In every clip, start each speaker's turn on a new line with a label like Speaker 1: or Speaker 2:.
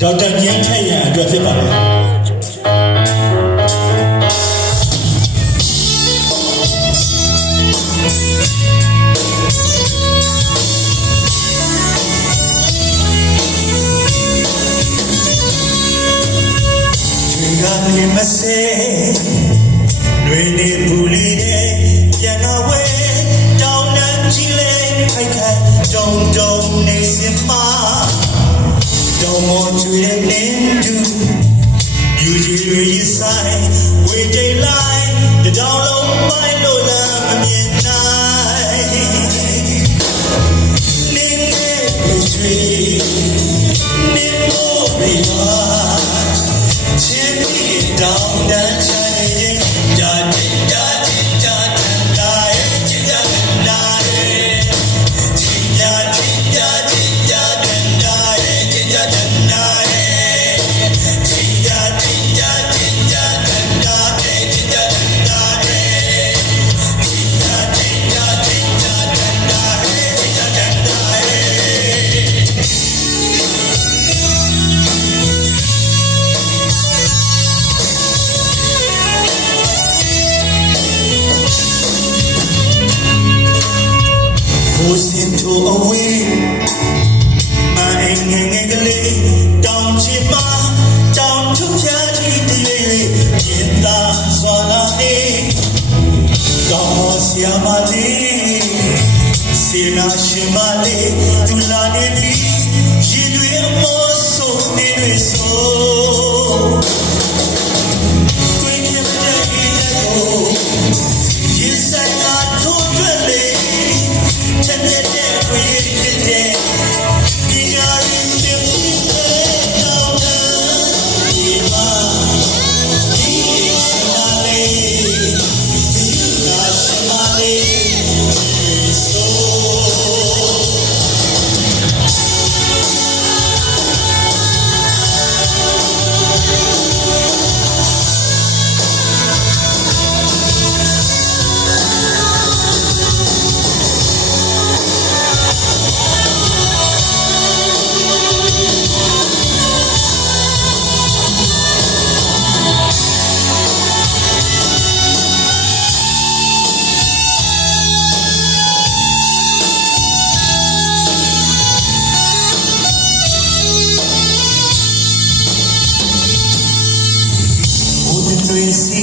Speaker 1: ငိမ့်ထက်ရန်အတွက်ဖြစ်ပါတယ်ဒီကနေမစဲတွေနေပူလီတဲ့ပြန်တော့ဝဲတောင်းတန်းကြီးလေခိုက်ခိုက်တုံတုံနေစပါတော့ မချွေနေတူယူကြီးရီဆိုင်ဝေတိတ်လိုက်တတောင်လုံးပိုင်းလို့လည်းမမြင်နိုင် ကိုစင်ထိုအဝေးမအိမ်ငယ်ငယ်ကလေးတောင်ချစ်ပါတောင်ထုဖြာတီတရွေ့ရင်သာစွာလာနေကောင်းမဆရာမလေးစေနာရှင်မလေးသူလာနေပြီရင်တွေအမော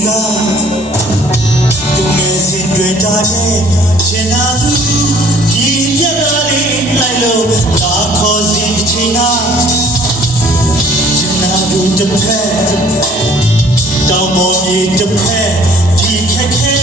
Speaker 1: ကသူငယ်စဉ်တွေ့တာတဲ့ရှင်နာသူဒီပြတ်သားလေးလိုက်လို့လာခေါ်စဉ်တစ်ချိန်ကရှင်နာသူတစ်ဖက်တောင်ပေါ်ကြီးတစ်ဖက်ဒီခက်ခဲ